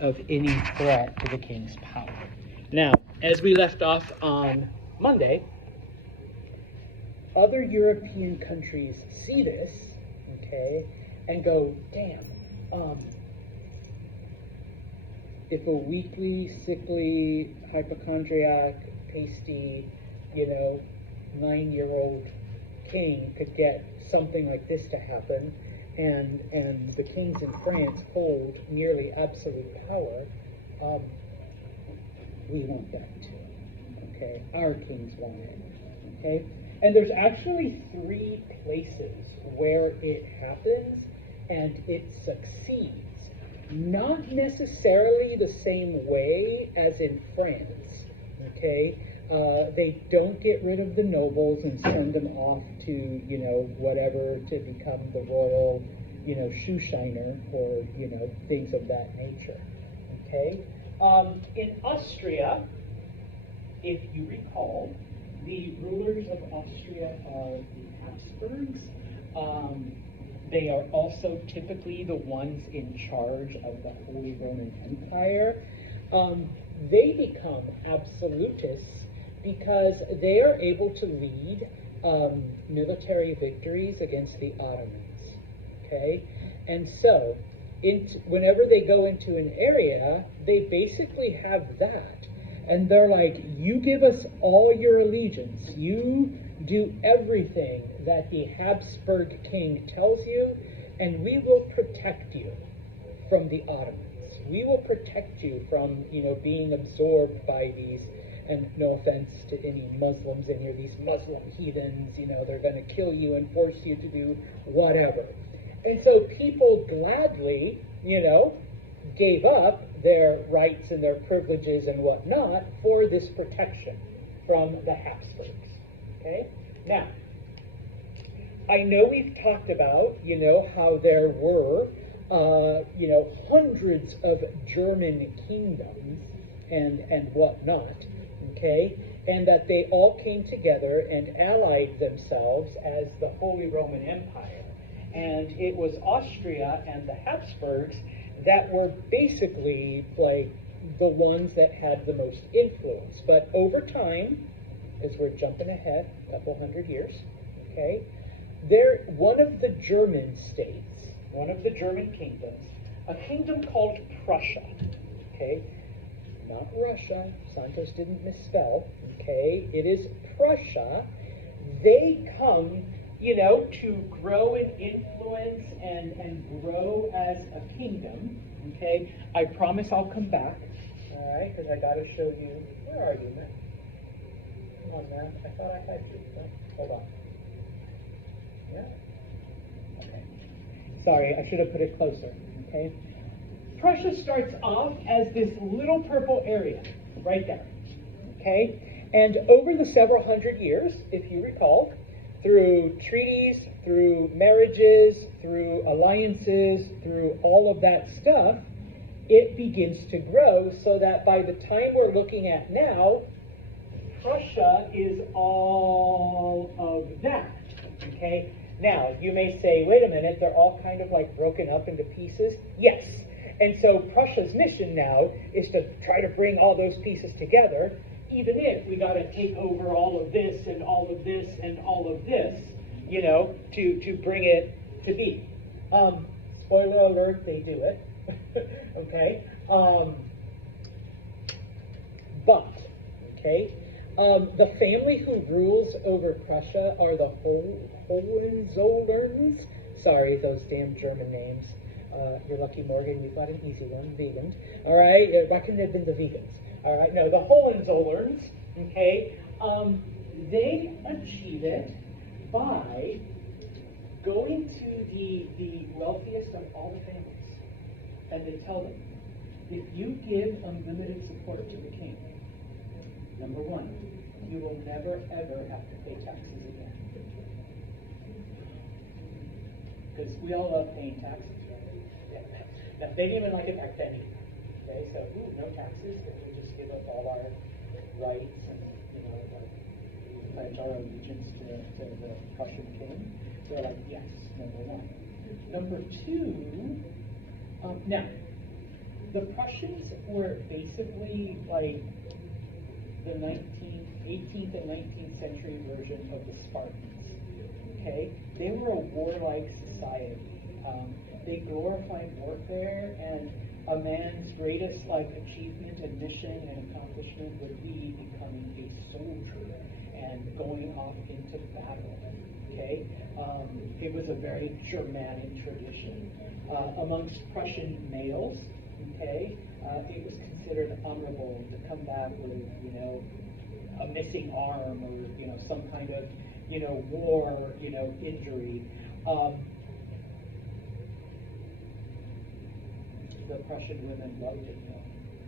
of any threat to the king's power. Now, as we left off on Monday, other European countries see this, okay, and go, damn, if a weakly, sickly, hypochondriac, pasty, 9-year-old king could get something like this to happen, and the kings in France hold nearly absolute power, we want that too, okay? Our kings want it, okay? And there's actually 3 places where it happens and it succeeds. Not necessarily the same way as in France, okay? They don't get rid of the nobles and send them off to, whatever, to become the royal, shoe shiner or, things of that nature, okay? In Austria, if you recall, the rulers of Austria are the Habsburgs. They are also typically the ones in charge of the Holy Roman Empire. They become absolutists because they are able to lead military victories against the Ottomans, okay? And so, whenever they go into an area, they basically have that. And they're like, you give us all your allegiance. You do everything that the Habsburg king tells you, and we will protect you from the Ottomans. We will protect you from, being absorbed by these, and no offense to any Muslims in here, these Muslim heathens, they're going to kill you and force you to do whatever. And so people gladly, gave up their rights and their privileges and whatnot for this protection from the Habsburgs, okay? Now, I know we've talked about, how there were, hundreds of German kingdoms and whatnot, okay? And that they all came together and allied themselves as the Holy Roman Empire. And it was Austria and the Habsburgs that were basically like the ones that had the most influence. But over time, as we're jumping ahead a couple hundred years, okay, one of the German states, one of the German kingdoms, a kingdom called Prussia, okay, not Russia, Santos didn't misspell, okay, it is Prussia. They come, to grow in influence and grow as a kingdom, okay? I promise I'll come back, all right, because I got to show you, where are you, Matt? Come on, Matt, I thought I had you. No? Hold on. Yeah? Okay. Sorry, I should have put it closer, okay? Prussia starts off as this little purple area, right there, okay? And over the several hundred years, if you recall, through treaties, through marriages, through alliances, through all of that stuff, it begins to grow so that by the time we're looking at now, Prussia is all of that, okay? Now, you may say, wait a minute, they're all kind of like broken up into pieces. Yes, and so Prussia's mission now is to try to bring all those pieces together, even if we got to take over all of this and all of this and all of this, to bring it to be. Spoiler alert, they do it, okay? The family who rules over Prussia are the Hohenzollerns. Sorry, those damn German names. You're lucky, Morgan, we got an easy one, vegans. All right, why couldn't it have been the vegans? All right, no, the Hohenzollerns, okay, they achieve it by going to the wealthiest of all the families, and they tell them, if you give unlimited support to the king, number one, you will never, ever have to pay taxes again. Because we all love paying taxes, right? Yeah. Now, they didn't even like it back then either. Okay, so, no taxes, and we just give up all our rights and, pledge our allegiance to the Prussian king. They're like, yes, number one. Number two, now, the Prussians were basically like the 18th and 19th century version of the Spartans. Okay, they were a warlike society. They glorified warfare, and a man's greatest achievement and mission and accomplishment would be becoming a soldier and going off into battle. Okay, it was a very Germanic tradition. Amongst Prussian males, okay, it was considered honorable to come back with, a missing arm or, some kind of, war, injury. The Prussian women loved it,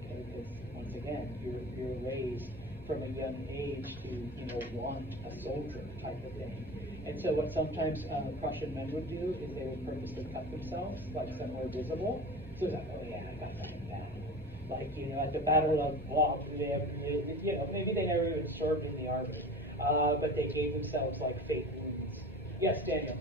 okay, because once again, you're raised from a young age to, want a soldier type of thing. And so what sometimes Prussian men would do is they would purposely cut themselves, somewhere visible. So it's like, oh yeah, I got that bad. At the Battle of Blah, maybe they never even served in the army, but they gave themselves fake wounds. Yes, Daniel.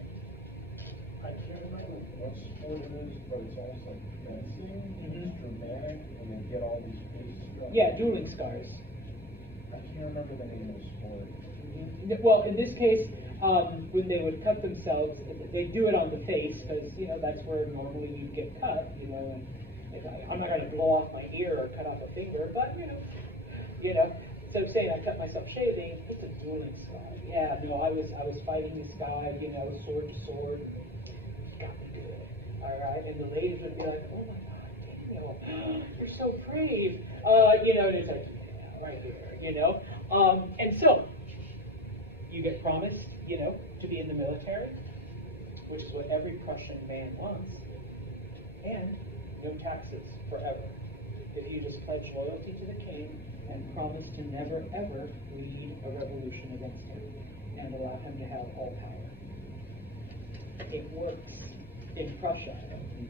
I can't remember what sport it is, but it's almost like fencing. It's dramatic, and they get all these faces. Yeah, dueling scars. I can't remember the name of the sport. Well, in this case, when they would cut themselves, they do it on the face because that's where normally you get cut. And I'm not going to blow off my ear or cut off a finger, but So saying I cut myself shaving, it's a dueling scar. Yeah, I was fighting this guy, sword to sword. Got to do it. All right, and the ladies would be like, oh my God, Daniel, you're so brave. And it's like, yeah, right here, And so you get promised, to be in the military, which is what every Prussian man wants, and no taxes forever. If you just pledge loyalty to the king and promise to never ever lead a revolution against him and allow him to have all power. It works in Prussia,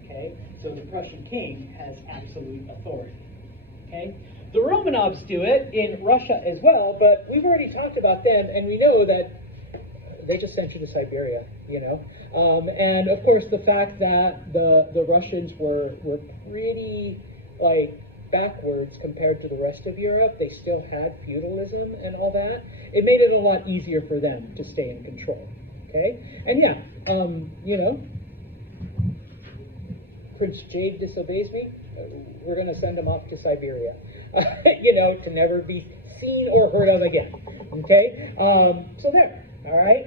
okay? So the Prussian king has absolute authority, okay? The Romanovs do it in Russia as well, but we've already talked about them, and we know that they just sent you to Siberia, and of course the fact that the Russians were pretty backwards compared to the rest of Europe. They still had feudalism and all that. It made it a lot easier for them to stay in control. Okay, and yeah, Prince Jade disobeys me. We're going to send him off to Siberia, to never be seen or heard of again. Okay, so there. All right.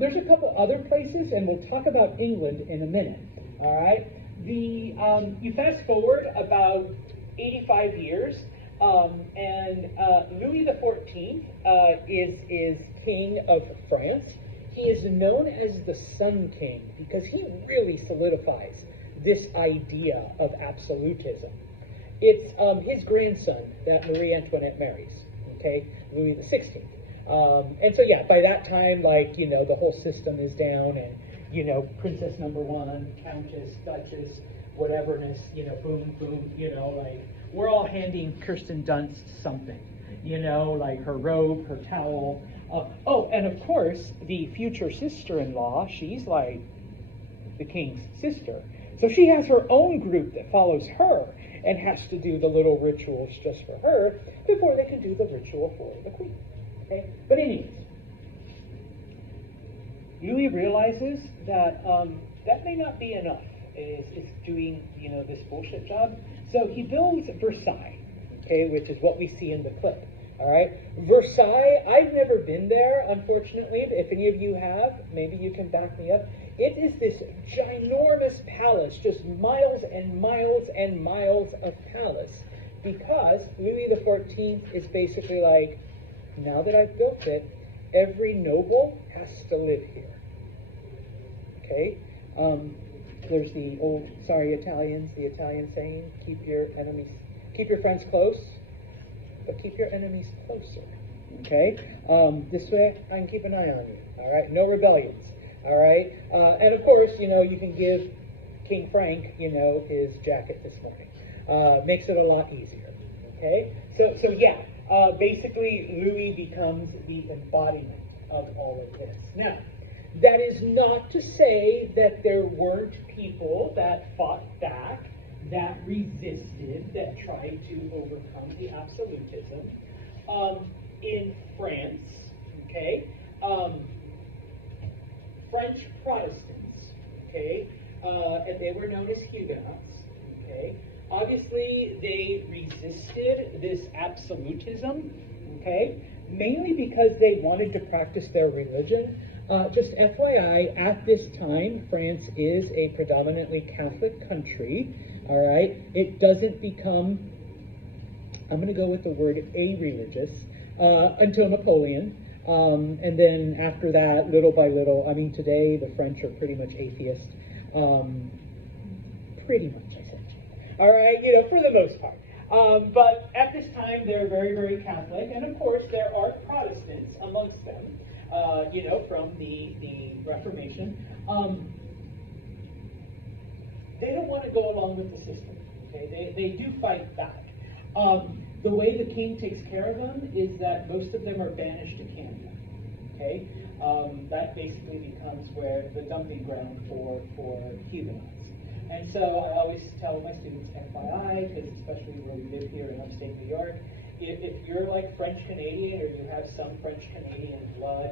There's a couple other places, and we'll talk about England in a minute. All right. You fast forward about 85 years, and Louis XIV is king of France. He is known as the Sun King because he really solidifies this idea of absolutism. It's his grandson that Marie Antoinette marries, okay, Louis XVI. And so, yeah, by that time, the whole system is down, and, Princess number one, Countess, Duchess, whateverness, boom, boom, we're all handing Kirsten Dunst something, her robe, her towel. Oh, and of course, the future sister-in-law, she's the king's sister. So she has her own group that follows her and has to do the little rituals just for her before they can do the ritual for the queen. Okay? But anyways, Louis realizes that that may not be enough. Is doing, this bullshit job. So he builds Versailles, okay, which is what we see in the clip. All right, Versailles. I've never been there, unfortunately. If any of you have, maybe you can back me up. It is this ginormous palace, just miles and miles and miles of palace, because Louis XIV is basically now that I've built it, every noble has to live here. Okay. There's the old, sorry Italians, the Italian saying, keep your friends close, but keep your enemies closer, okay? This way, I can keep an eye on you, all right? No rebellions, all right? And of course, you can give King Frank, his jacket this morning. Makes it a lot easier, okay? So yeah, basically, Louis becomes the embodiment of all of this. Now, that is not to say that there weren't people that fought back that resisted, that tried to overcome the absolutism. In France, okay, French Protestants, okay, and they were known as Huguenots, okay. Obviously, they resisted this absolutism, okay, mainly because they wanted to practice their religion. Just FYI, at this time, France is a predominantly Catholic country, all right? It doesn't become, I'm going to go with the word a-religious, until Napoleon. And then after that, little by little, I mean, today the French are pretty much atheist. Pretty much, I said. All right, for the most part. But at this time, they're very, very Catholic. And of course, there are Protestants amongst them, from the Reformation. They don't want to go along with the system. Okay, they do fight back. The way the king takes care of them is that most of them are banished to Canada. Okay, that basically becomes where the dumping ground for Huguenots. And so I always tell my students, FYI, because especially where we live here in upstate New York, if you're like French Canadian or you have some French Canadian blood,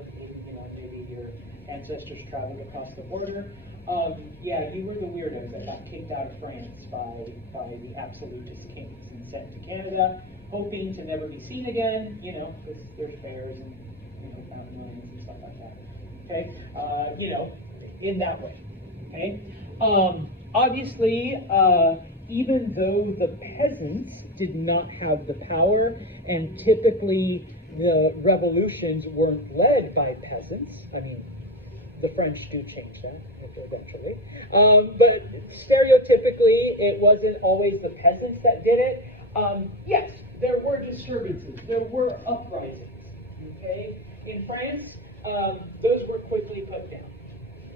maybe your ancestors traveled across the border, you were the weirdos that got kicked out of France by the absolutist kings and sent to Canada, hoping to never be seen again, because there's fairs and mountain lions and stuff like that. Okay, in that way. Okay. Obviously, even though the peasants did not have the power, and typically the revolutions weren't led by peasants, I mean, the French do change that eventually, but stereotypically it wasn't always the peasants that did it. Yes, there were disturbances, there were uprisings, okay? In France, those were quickly put down,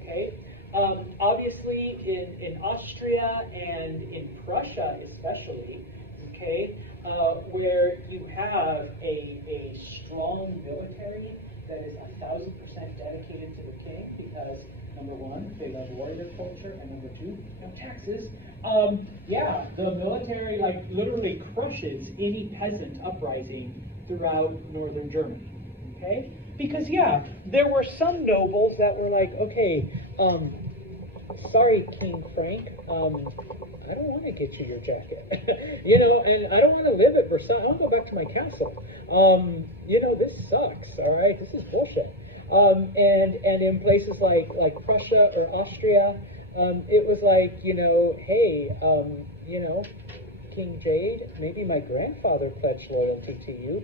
okay? Obviously, in Austria and in Prussia especially, okay, where you have a strong military that is 1,000% dedicated to the king because, number one, they love warrior culture, and number two, no taxes. The military literally crushes any peasant uprising throughout northern Germany, okay? Because there were some nobles that were like, okay, sorry, King Frank, I don't want to get you your jacket, and I don't want to live at Versailles. I want to go back to my castle. This sucks. All right, this is bullshit. And in places like Prussia or Austria, it was like, hey, King Jade, maybe my grandfather pledged loyalty to you,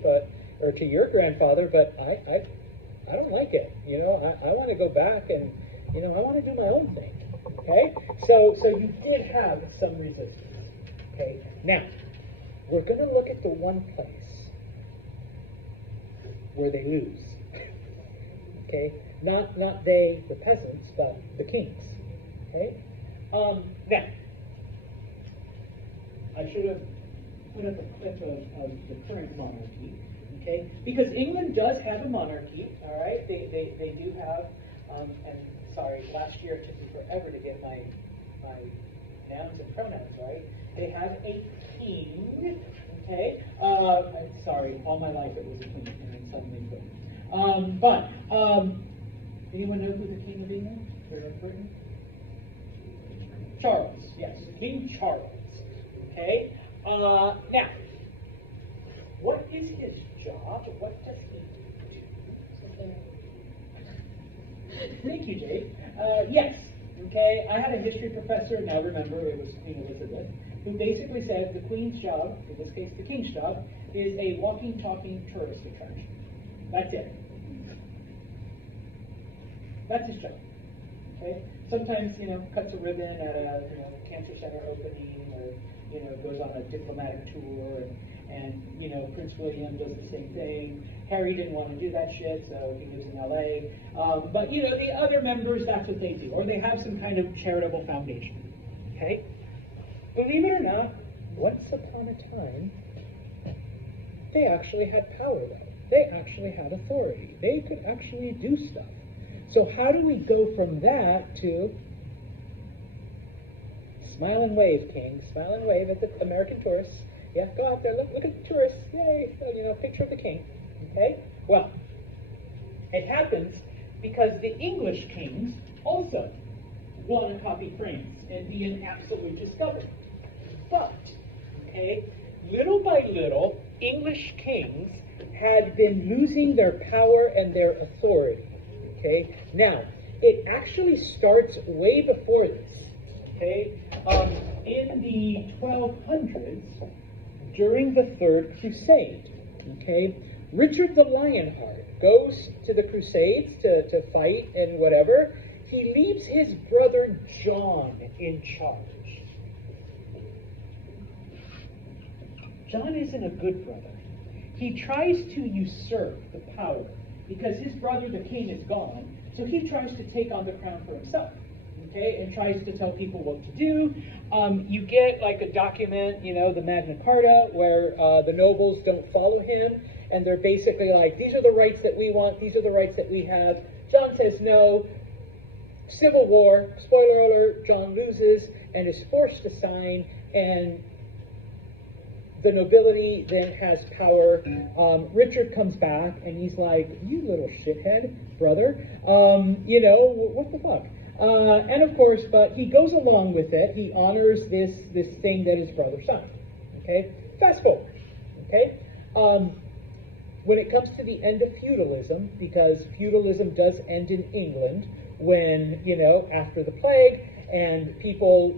or to your grandfather, but I don't like it. I want to go back and, I want to do my own thing. Okay, so you did have some resistance. Okay, now we're going to look at the one place where they lose. Okay, not they, the peasants, but the kings. Okay, now I should have put up a clip of the current monarchy. Okay, because England does have a monarchy. All right, they do have, and sorry, last year it took me forever to get my nouns and pronouns right. They have a king, okay? Sorry, all my life it was a king, and then suddenly couldn't. But anyone know who the King of England? Charles, yes, King Charles. Okay. Now, what is his job? What does he do? Thank you, Jake. Yes, okay, I had a history professor, now remember it was Queen Elizabeth, who basically said the Queen's job, in this case the King's job, is a walking, talking tourist attraction. That's it. That's his job. Okay? Sometimes, cuts a ribbon at a cancer center opening, or goes on a diplomatic tour, and Prince William does the same thing. Harry didn't want to do that shit, so he lives in LA. But the other members, that's what they do, or they have some kind of charitable foundation. Okay? Believe it or not, once upon a time, they actually had power though. They actually had authority. They could actually do stuff. So how do we go from that to Smile and wave, King. Smile and wave at the American tourists. Yeah, go out there, look at the tourists. Yay, picture of the king. Okay? Well, it happens because the English kings also want to copy France and be an absolute discovery. But, okay, little by little, English kings had been losing their power and their authority. Okay? Now, it actually starts way before this. Okay? In the 1200s, during the Third Crusade, okay, Richard the Lionheart goes to the Crusades to fight and whatever. He leaves his brother John in charge. John isn't a good brother. He tries to usurp the power because his brother, the king, is gone. So he tries to take on the crown for himself, okay, and tries to tell people what to do. You get like a document, the Magna Carta, where the nobles don't follow him, and they're basically like, these are the rights that we want, these are the rights that we have. John says no. Civil War, spoiler alert, John loses and is forced to sign, and the nobility then has power. Richard comes back and he's like, you little shithead, brother. What the fuck? And of course, but he goes along with it. He honors this thing that his brother signed. Okay? Fast forward. Okay? When it comes to the end of feudalism, because feudalism does end in England when, after the plague, and people,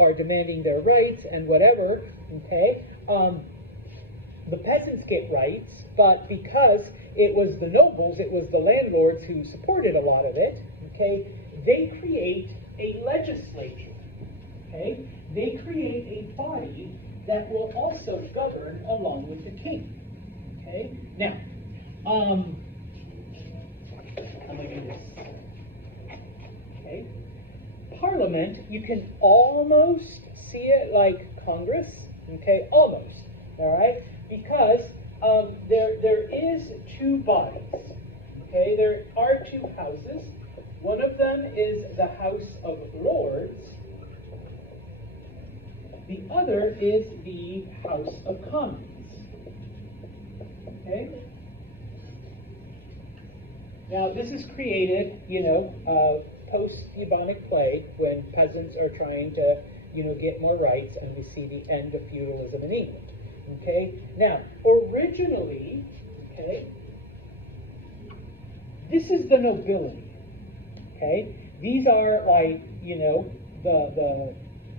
are demanding their rights and whatever, okay? The peasants get rights, but because it was the nobles, it was the landlords who supported a lot of it, okay, they create a legislature, okay? They create a body that will also govern along with the king, okay? Now, how am I going to do this? Okay? Parliament, you can almost see it like Congress, okay? Almost, all right? Because there is two bodies, okay? There are two houses. One of them is the House of Lords. The other is the House of Commons, okay? Now, this is created, post-bubonic plague, when peasants are trying to, get more rights, and we see the end of feudalism in England. Okay? Now, originally, okay, this is the nobility. Okay? These are like, the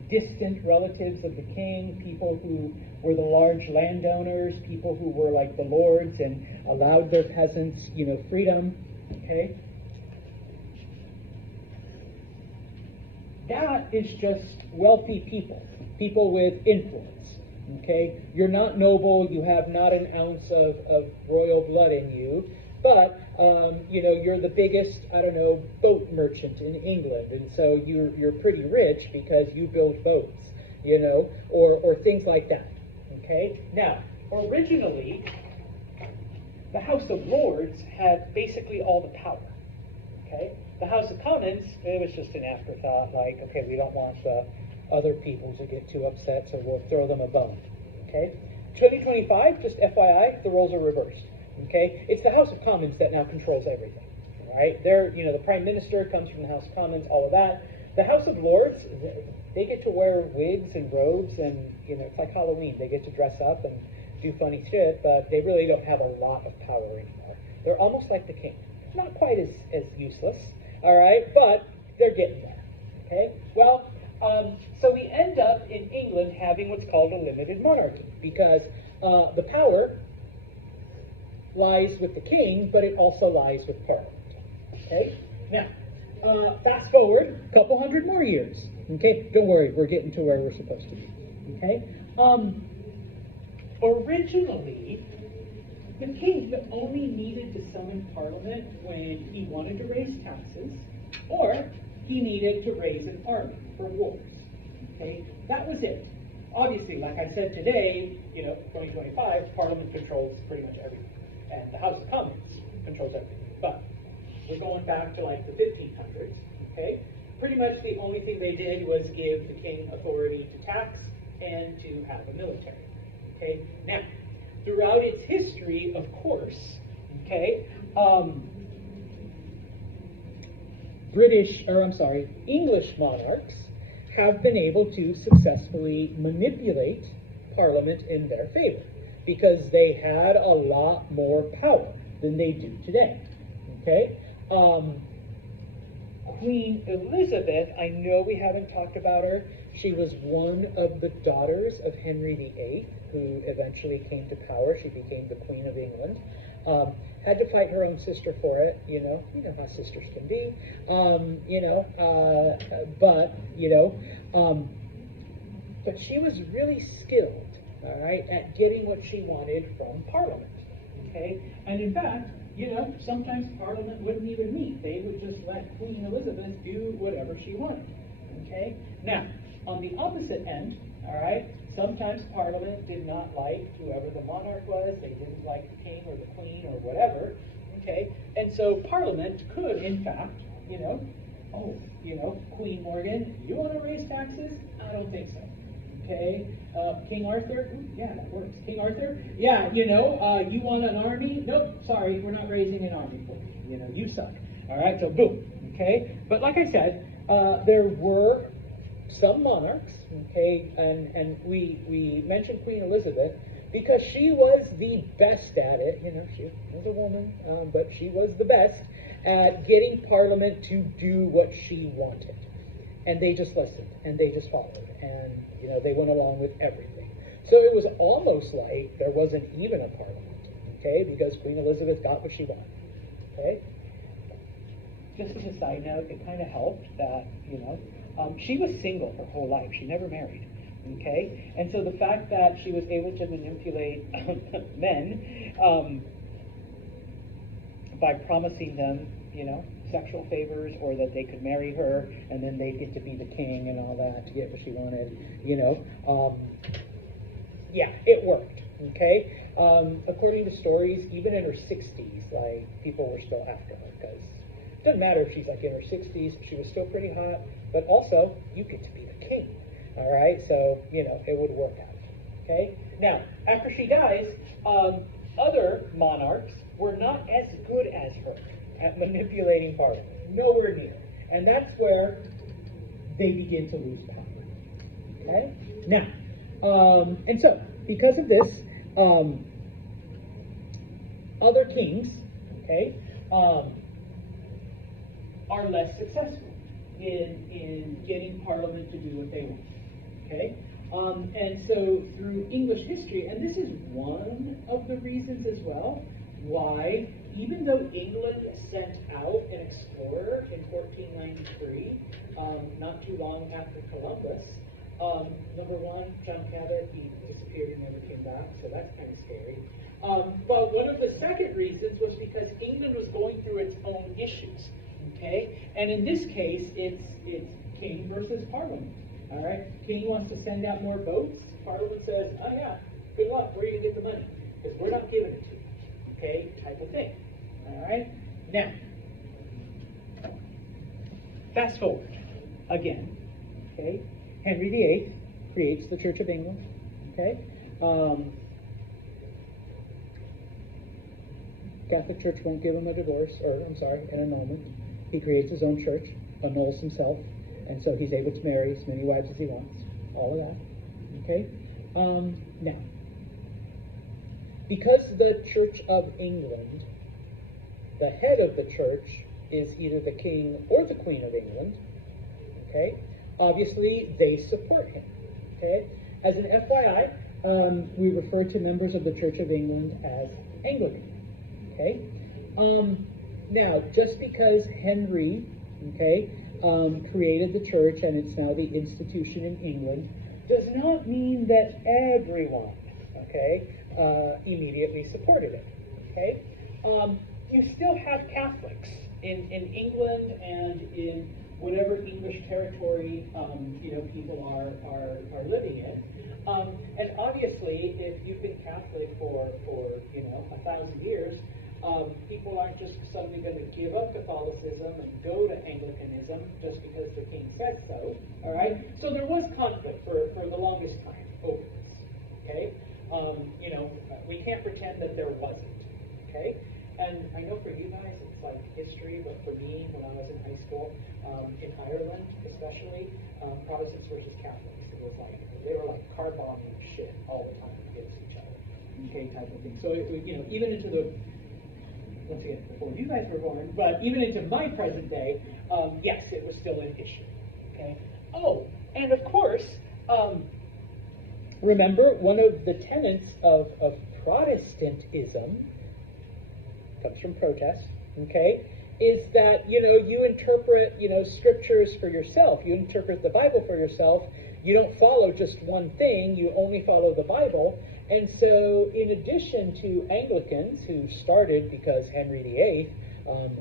distant relatives of the king, people who were the large landowners, people who were like the lords and allowed their peasants, freedom. Okay? That is just wealthy people with influence. Okay? You're not noble, you have not an ounce of royal blood in you, but, you're the biggest, boat merchant in England, and so you're pretty rich because you build boats, or things like that. Okay? Now, originally, the House of Lords had basically all the power. Okay? The House of Commons, it was just an afterthought, like, okay, we don't want the other people to get too upset, so we'll throw them a bone. Okay? 2025, just FYI, the roles are reversed. Okay? It's the House of Commons that now controls everything. All right? They're, the Prime Minister comes from the House of Commons, all of that. The House of Lords, they get to wear wigs and robes, and, it's like Halloween. They get to dress up and do funny shit, but they really don't have a lot of power anymore. They're almost like the king. Not quite as useless, all right, but they're getting there, okay? Well, so we end up in England having what's called a limited monarchy, because the power lies with the king, but it also lies with Parliament, okay? Now, fast forward a couple hundred more years, okay? Don't worry, we're getting to where we're supposed to be, okay? Originally, the king only needed to summon Parliament when he wanted to raise taxes, or he needed to raise an army for wars. Okay, that was it. Obviously, like I said today, 2025, Parliament controls pretty much everything, and the House of Commons controls everything. But we're going back to like the 1500s. Okay, pretty much the only thing they did was give the king authority to tax and to have a military. Okay, now, throughout its history, of course, okay, English monarchs have been able to successfully manipulate Parliament in their favor because they had a lot more power than they do today. Okay? Queen Elizabeth, I know we haven't talked about her. She was one of the daughters of Henry VIII, who eventually came to power. She became the Queen of England. Had to fight her own sister for it, you know how sisters can be, but she was really skilled, all right, at getting what she wanted from Parliament, okay? And in fact, sometimes Parliament wouldn't even meet. They would just let Queen Elizabeth do whatever she wanted, okay? Now, on the opposite end, all right, sometimes Parliament did not like whoever the monarch was. They didn't like the king or the queen or whatever, okay? And so Parliament could, in fact, Queen Morgan, you want to raise taxes? I don't think so. Okay, King Arthur, yeah, that works. King Arthur, yeah, you want an army? Nope, sorry, we're not raising an army for you. You suck. All right, so boom, okay? But like I said, there were some monarchs, okay, and we mentioned Queen Elizabeth because she was the best at it. She was a woman, but she was the best at getting Parliament to do what she wanted. And they just listened, and they just followed, and, they went along with everything. So it was almost like there wasn't even a Parliament, okay, because Queen Elizabeth got what she wanted, okay? Just as a side note, it kind of helped that, she was single her whole life. She never married, okay? And so the fact that she was able to manipulate men by promising them, sexual favors, or that they could marry her and then they'd get to be the king and all that to get what she wanted, yeah, it worked, okay? According to stories, even in her 60s, like, people were still after her because it doesn't matter if she's like in her 60s, she was still pretty hot, but also you get to be the king, all right? So, it would work out, okay? Now, after she dies, other monarchs were not as good as her at manipulating Parliament, nowhere near. And that's where they begin to lose power. Okay? Now, and so, because of this, other kings, okay, are less successful in getting Parliament to do what they want. Okay? And so, through English history, and this is one of the reasons as well, why, even though England sent out an explorer in 1493, not too long after Columbus, number one, John Cabot, he disappeared and never came back, so that's kind of scary. But one of the second reasons was because England was going through its own issues, okay? And in this case, it's king versus Parliament, all right? King wants to send out more boats. Parliament says, oh yeah, good luck, where are you going to get the money? Because we're not giving it to you. Okay, type of thing. All right? Now, fast forward again. Okay? Henry VIII creates the Church of England. Okay? Catholic Church won't give him a divorce, or, an annulment. He creates his own church, annuls himself, and so he's able to marry as many wives as he wants. All of that. Okay? Now, because the Church of England, the head of the church is either the king or the Queen of England, okay, obviously they support him, okay? As an FYI, we refer to members of the Church of England as Anglican, okay? Now, just because Henry, okay, created the church and it's now the institution in England, does not mean that everyone, okay, immediately supported it, okay? You still have Catholics in England and in whatever English territory, people are living in. And obviously, if you've been Catholic for 1,000 years, People aren't just suddenly going to give up Catholicism and go to Anglicanism just because the king said so. All right. So there was conflict for the longest time over this. Okay. We can't pretend that there wasn't. Okay. And I know for you guys it's like history, but for me, when I was in high school, in Ireland especially, Protestants versus Catholics, it was like they were like car bombing shit all the time against each other. Okay, type of thing. So even into the once again, before you guys were born, but even into my present day, yes, it was still an issue. Okay. Oh, and of course, remember one of the tenets of Protestantism comes from protest. Okay, is that you interpret scriptures for yourself. You interpret the Bible for yourself. You don't follow just one thing. You only follow the Bible. And so, in addition to Anglicans, who started because Henry VIII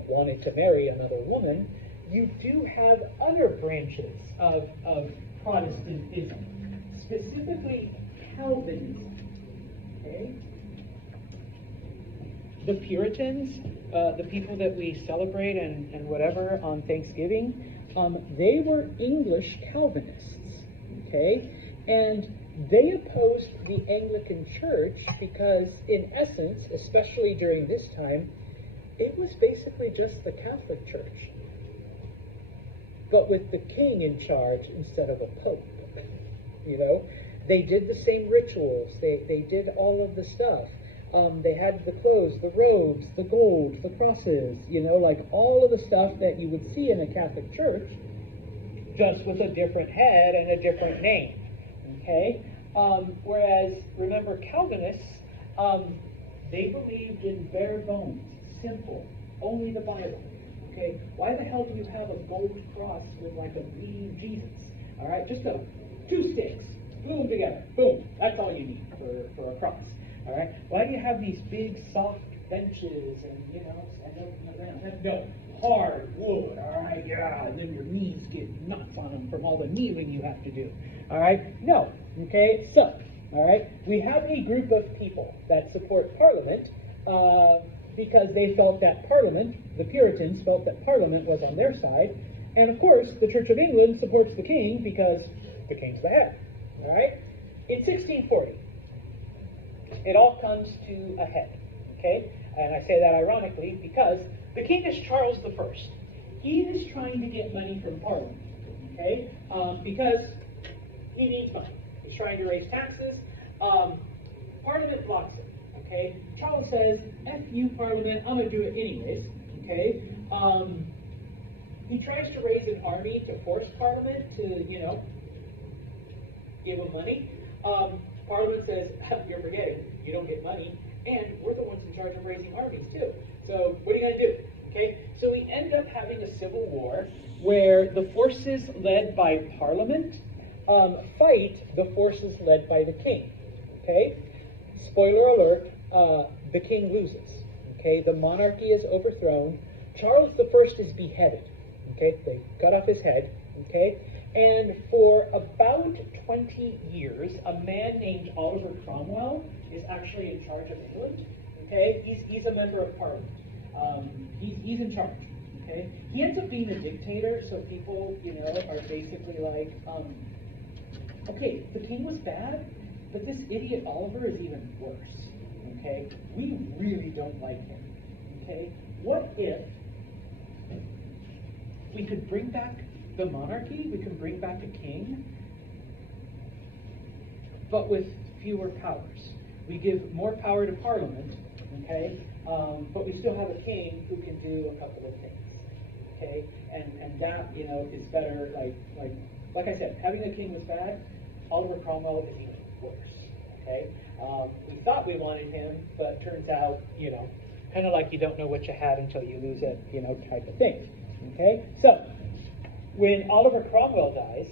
wanted to marry another woman, you do have other branches of Protestantism, specifically Calvinism. Okay? The Puritans, the people that we celebrate and whatever on Thanksgiving, they were English Calvinists. Okay? And they opposed the Anglican Church because, in essence, especially during this time, it was basically just the Catholic Church, but with the king in charge instead of a pope. They did the same rituals. They did all of the stuff. They had the clothes, the robes, the gold, the crosses, like all of the stuff that you would see in a Catholic Church, just with a different head and a different name. Okay? Whereas, remember, Calvinists, they believed in bare bones, simple, only the Bible. Okay? Why the hell do you have a gold cross with like a bleeding Jesus? All right? Just two sticks, glue them together, boom. That's all you need for a cross. All right? Why do you have these big soft benches and no, hard wood, all right, yeah, and then your knees get nuts on them from all the kneeling you have to do, all right? No, okay, so, all right, we have a group of people that support Parliament because they felt that Parliament, the Puritans felt that Parliament was on their side, and of course, the Church of England supports the king because the king's the head, all right? In 1640, it all comes to a head, okay? And I say that ironically because the king is Charles I. He is trying to get money from Parliament, okay? Because he needs money. He's trying to raise taxes. Parliament blocks it, okay? Charles says, F you, Parliament, I'm going to do it anyways, okay? He tries to raise an army to force Parliament to, give him money. Parliament says, you're forgetting, you don't get money, and we're the ones in charge of raising armies too. So what are you going to do? Okay, so we end up having a civil war where the forces led by Parliament fight the forces led by the king. Okay, spoiler alert, the king loses. Okay, the monarchy is overthrown. Charles I is beheaded. Okay, they cut off his head. Okay, and for about 20 years, a man named Oliver Cromwell is actually in charge of England. Okay, he's a member of Parliament. He's in charge. Okay, he ends up being a dictator, so people, are basically like, okay, the king was bad, but this idiot Oliver is even worse. Okay, we really don't like him. Okay, what if we could bring back the monarchy? We can bring back a king, but with fewer powers. We give more power to Parliament, okay, but we still have a king who can do a couple of things, okay, and that, is better, like I said, having a king was bad. Oliver Cromwell is even worse, okay. We thought we wanted him, but turns out, kind of like you don't know what you had until you lose it, type of thing, okay. So, when Oliver Cromwell dies,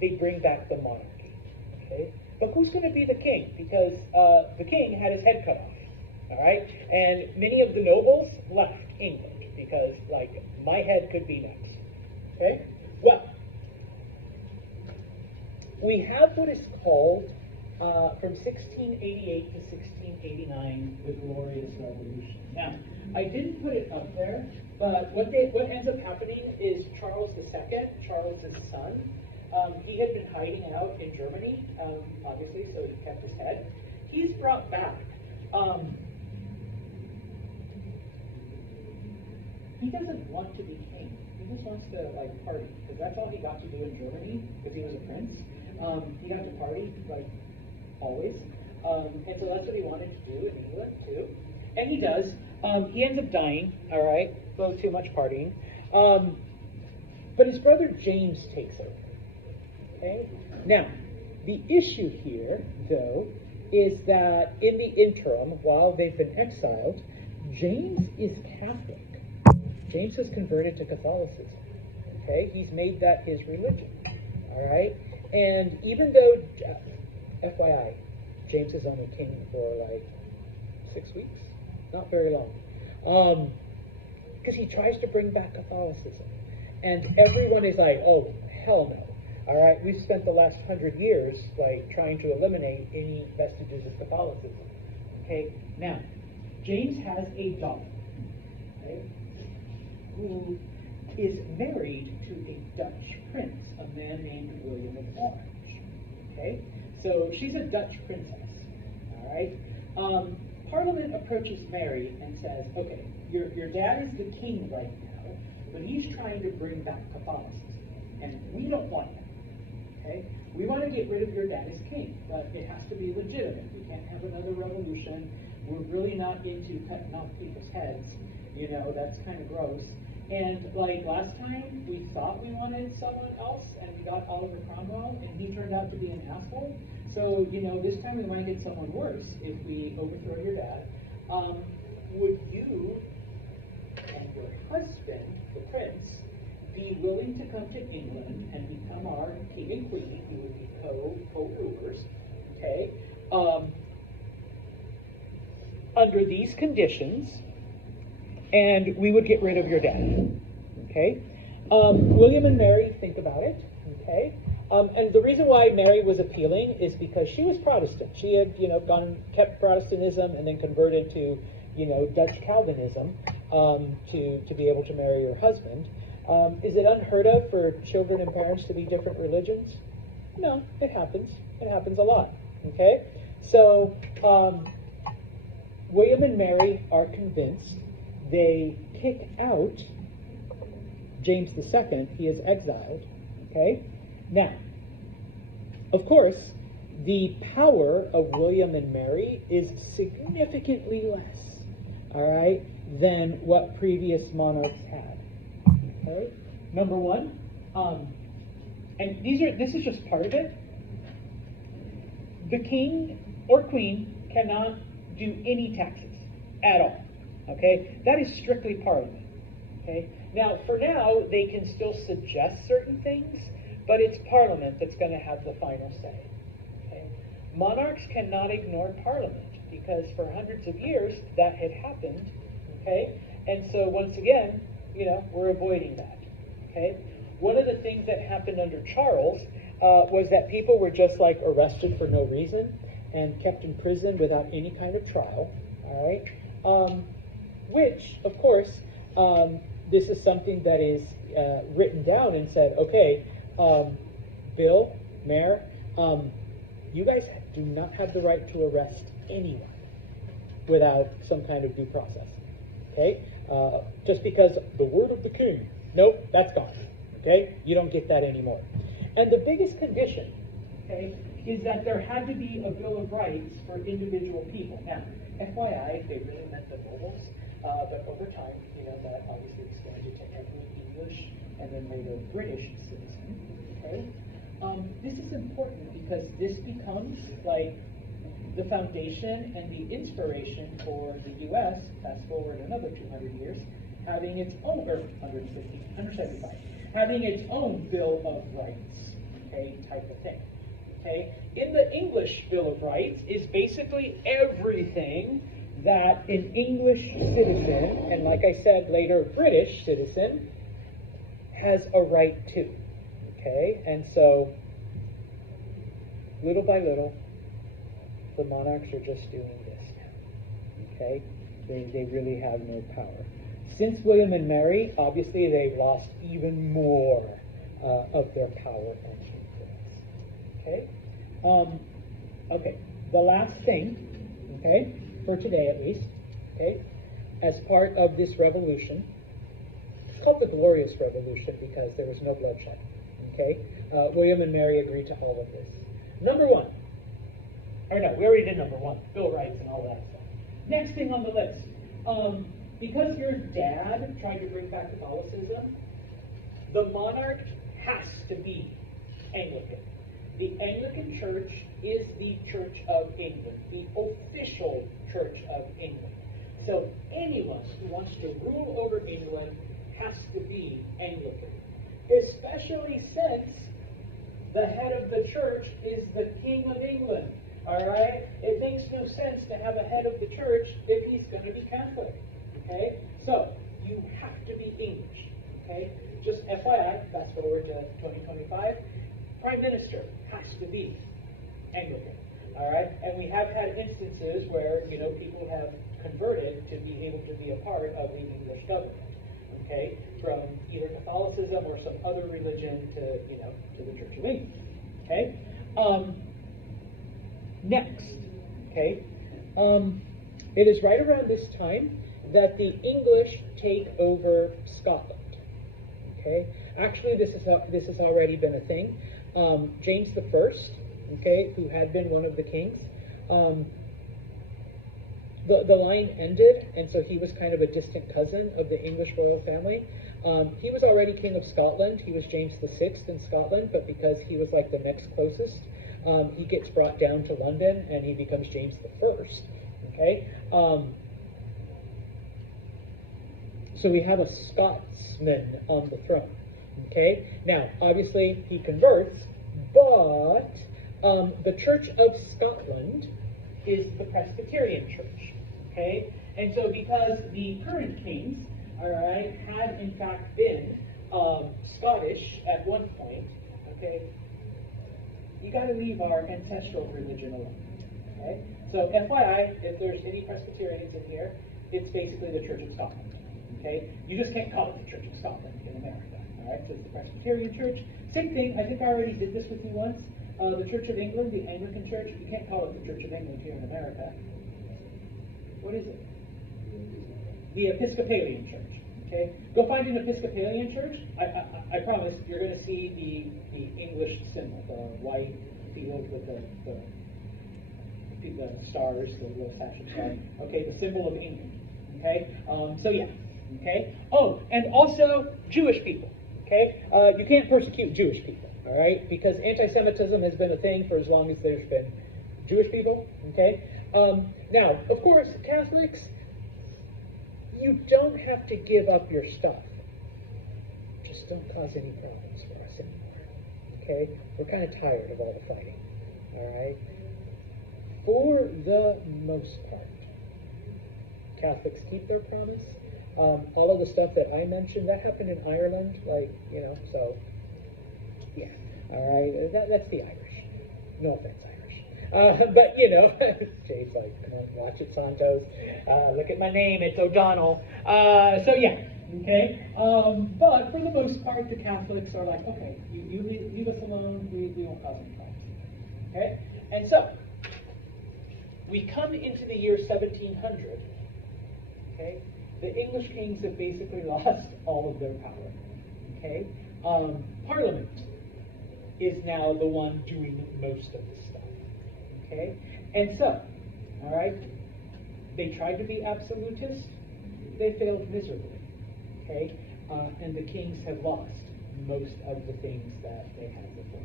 they bring back the monarchy, okay? But who's going to be the king? Because the king had his head cut off, all right? And many of the nobles left England because, my head could be next, okay? Well, we have what is called from 1688 to 1689, the Glorious Revolution. Now, I didn't put it up there, but what ends up happening is Charles II, Charles' son, he had been hiding out in Germany, obviously, so he kept his head. He's brought back. He doesn't want to be king. He just wants to party, because that's all he got to do in Germany, because he was a prince. He got to party always, and so that's what he wanted to do in England too, and he does. He ends up dying. All right, a little too much partying. But his brother James takes over. Okay. Now, the issue here, though, is that in the interim, while they've been exiled, James is Catholic. James has converted to Catholicism. Okay, he's made that his religion. All right, and even though, FYI, James is only king for 6 weeks, not very long, because he tries to bring back Catholicism, and everyone is like, oh, hell no. All right, we've spent the last 100 years trying to eliminate any vestiges of Catholicism. Okay, now, James has a daughter, okay, who is married to a Dutch prince, a man named William of Orange. Okay, so she's a Dutch princess. All right, Parliament approaches Mary and says, okay, your dad is the king right now, but he's trying to bring back Catholicism, and we don't want that. Okay, we want to get rid of your dad as king, but it has to be legitimate. We can't have another revolution. We're really not into cutting off people's heads. You know, that's kind of gross. And last time, we thought we wanted someone else, and we got Oliver Cromwell, and he turned out to be an asshole. So, this time we might get someone worse if we overthrow your dad. Would you and your husband, the prince, be willing to come to England and become our king and queen? You would be co-rulers, okay? Under these conditions, and we would get rid of your dad, okay? William and Mary think about it, okay? And the reason why Mary was appealing is because she was Protestant. She had, kept Protestantism and then converted to, Dutch Calvinism to be able to marry her husband. Is it unheard of for children and parents to be different religions? No, it happens. It happens a lot, okay? So William and Mary are convinced. They kick out James II. He is exiled, okay? Now, of course, the power of William and Mary is significantly less, all right, than what previous monarchs had, okay? Number one, and this is just part of it, the king or queen cannot do any taxes at all. Okay, that is strictly Parliament. Okay, now for now they can still suggest certain things, but it's Parliament that's going to have the final say. Okay, monarchs cannot ignore Parliament because for hundreds of years that had happened. Okay, and so once again, we're avoiding that. Okay, one of the things that happened under Charles was that people were just arrested for no reason and kept in prison without any kind of trial. All right. Which, of course, this is something that is written down and said, okay, Bill, Mayor, you guys do not have the right to arrest anyone without some kind of due process. Okay? Just because the word of the king, nope, that's gone. Okay? You don't get that anymore. And the biggest condition, okay, is that there had to be a Bill of Rights for individual people. Now, FYI, they really meant the nobles. But over time, that obviously expanded to every English and then later British citizen. Okay, this is important because this becomes the foundation and the inspiration for the U.S. Fast forward another 200 years, having its own, or 175, having its own Bill of Rights, okay, type of thing. Okay, in the English Bill of Rights is basically everything that an English citizen, and like I said later, British citizen, has a right to. Okay, and so little by little, the monarchs are just doing this now. Okay? They really have no power. Since William and Mary, obviously they've lost even more of their power and influence. Okay? Okay, the last thing, okay, for today at least, okay, as part of this revolution, it's called the Glorious Revolution because there was no bloodshed, okay? William and Mary agreed to all of this. Number one, or no, we already did number one, Bill of Rights and all that stuff. Next thing on the list, because your dad tried to bring back Catholicism, the monarch has to be Anglican. The Anglican Church is the Church of England, the official Church of England. So anyone who wants to rule over England has to be Anglican, especially since the head of the church is the King of England. All right? It makes no sense to have a head of the church if he's going to be Catholic. Okay? So you have to be English. Okay? Just FYI, fast forward to 2025. Prime Minister has to be Anglican. All right? And we have had instances where, people have converted to be able to be a part of the English government. Okay? From either Catholicism or some other religion to the Church of England. Okay? Next, okay? It is right around this time that the English take over Scotland. Okay? Actually, this has already been a thing. James the First, okay, who had been one of the kings, the line ended, and so he was kind of a distant cousin of the English royal family. He was already king of Scotland. He was James the Sixth in Scotland, but because he was like the next closest, he gets brought down to London, and he becomes James the First. Okay. So we have a Scotsman on the throne. Okay. Now, obviously, he converts, but the Church of Scotland is the Presbyterian Church. Okay. And so, because the current kings, all right, had in fact been Scottish at one point, okay, you got to leave our ancestral religion alone. Okay. So, FYI, if there's any Presbyterians in here, it's basically the Church of Scotland. Okay, you just can't call it the Church of Scotland in America. All right, so it's the Presbyterian Church. Same thing. I think I already did this with you once. The Church of England, the Anglican Church. You can't call it the Church of England here in America. What is it? The Episcopalian Church. Okay, go find an Episcopalian church. I promise you're going to see the English symbol, the white field with the stars, the little statue star. Okay, the symbol of England. Okay, so yeah. Okay. Oh, and also Jewish people. Okay, you can't persecute Jewish people. All right, because anti-Semitism has been a thing for as long as there's been Jewish people. Okay. Now, of course, Catholics, you don't have to give up your stuff. Just don't cause any problems for us anymore. Okay, we're kind of tired of all the fighting. All right. For the most part, Catholics keep their promise. All of the stuff that I mentioned, that happened in Ireland, so, yeah. All right, that's the Irish. No offense, Irish. But, Jay's like, come on, watch it, Santos. Look at my name, it's O'Donnell. So, yeah, okay. But for the most part, the Catholics are like, okay, you leave us alone, we won't cause any problems. Okay? And so, we come into the year 1700, okay? The English kings have basically lost all of their power. Okay? Parliament is now the one doing most of the stuff. Okay? And so, all right, they tried to be absolutist. They failed miserably. Okay? And the kings have lost most of the things that they had before.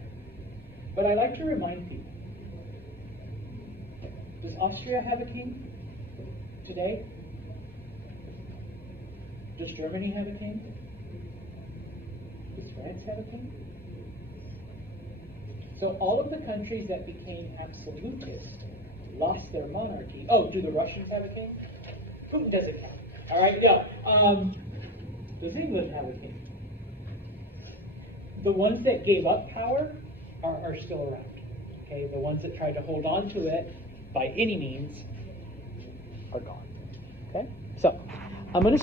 But I like to remind people, does Austria have a king today? Does Germany have a king? Does France have a king? So all of the countries that became absolutist lost their monarchy. Oh, do the Russians have a king? Putin doesn't count. All right, yeah. Does England have a king? The ones that gave up power are still around. Okay, the ones that tried to hold on to it by any means are gone. Okay? So, I'm going to